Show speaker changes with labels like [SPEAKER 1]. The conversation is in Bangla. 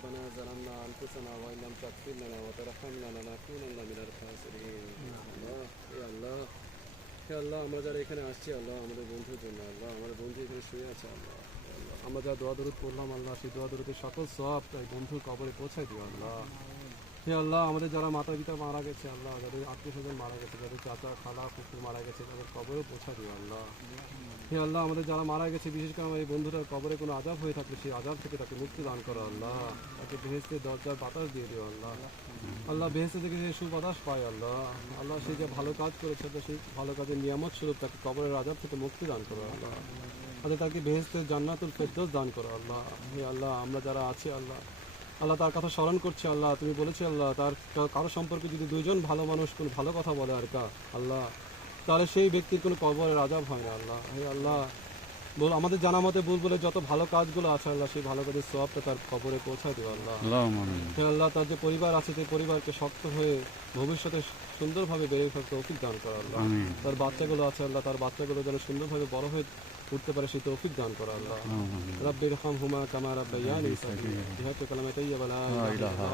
[SPEAKER 1] ربنا ظلمنا أنفسنا وإن لم تغفر لنا وترحمنا لنكونن من الخاسرين আল্লাহ এ আল্লাহ হে আল্লাহ আমরা যারা এখানে আসছি আল্লাহ আমাদের বন্ধুর জন্য আল্লাহ আমাদের বন্ধু এখানে শুয়ে আছে আল্লাহ হে আল্লাহ, আমরা যা দোয়া দরুদ পড়লাম আল্লাহ সেই দোয়া দরুদের সকল সব তাই বন্ধুর কবরে পৌঁছায় দিও আল্লাহ হে আল্লাহ আমাদের যারা মাতা পিতা মারা গেছে আল্লাহ যাদের আত্মীয় স্বজন মারা গেছে যাদের চাচা খালা কুকুর মারা গেছে তাদের কবরে পৌঁছা দিও আল্লাহ হে আল্লাহ, আমাদের যারা মারা গেছে, বিশেষ করে আমার এই বন্ধুটার কবরে কোনো আজাব হয়ে থাকলে সেই আজাব থেকে তাকে মুক্তি দান করো আল্লাহ। তাকে বেহেস্তের দরজার বাতাস দিয়ে দিও আল্লাহ। আল্লাহ বেহেস্তে থেকে যে সুবাতাস পায় আল্লাহ। আল্লাহ সে যে ভালো কাজ করেছে তো সেই ভালো কাজের নিয়ামত স্বরূপ তাকে কবরের আজাব থেকে মুক্তি দান করো আল্লাহ। আল্লাহ তাকে বেহেস্তের জান্নাতুল ফেরদৌস দান করো আল্লাহ। হে আল্লাহ, আমরা যারা আছি আল্লাহ আল্লাহ তার কথা স্মরণ করছে আল্লাহ। তুমি বলেছ আল্লাহ, তার কারও সম্পর্কে যদি দুইজন ভালো মানুষ কোনো ভালো কথা বলে আর কা, আল্লাহ। তাহলে সেই ব্যক্তির কোনো কবরের আজাব হয় না আল্লাহ। হে আল্লাহ বল আমাদের জানা মতে বুলবুলের যত ভালো কাজগুলো আছে আল্লাহ সেই ভালো কাজের সবটা তার কবরে পৌঁছায় দেবে আল্লাহ। হে আল্লাহ তার যে পরিবার আছে সেই পরিবারকে শক্ত হয়ে ভবিষ্যতে সুন্দরভাবে বেড়ে ওঠার তৌফিক দান করা আল্লাহ। তার বাচ্চাগুলো আছে আল্লাহ তার বাচ্চাগুলো যেন সুন্দরভাবে বড় হয়ে উঠতে পারে সেই তৌফিক দান করা আল্লাহ। রব্বির
[SPEAKER 2] হাম
[SPEAKER 1] হুমা কামা
[SPEAKER 2] রাব্বাইয়ানি
[SPEAKER 1] সাকিয়া
[SPEAKER 2] জিহাতু
[SPEAKER 1] ইলাহা
[SPEAKER 2] ইল্লাল্লাহ।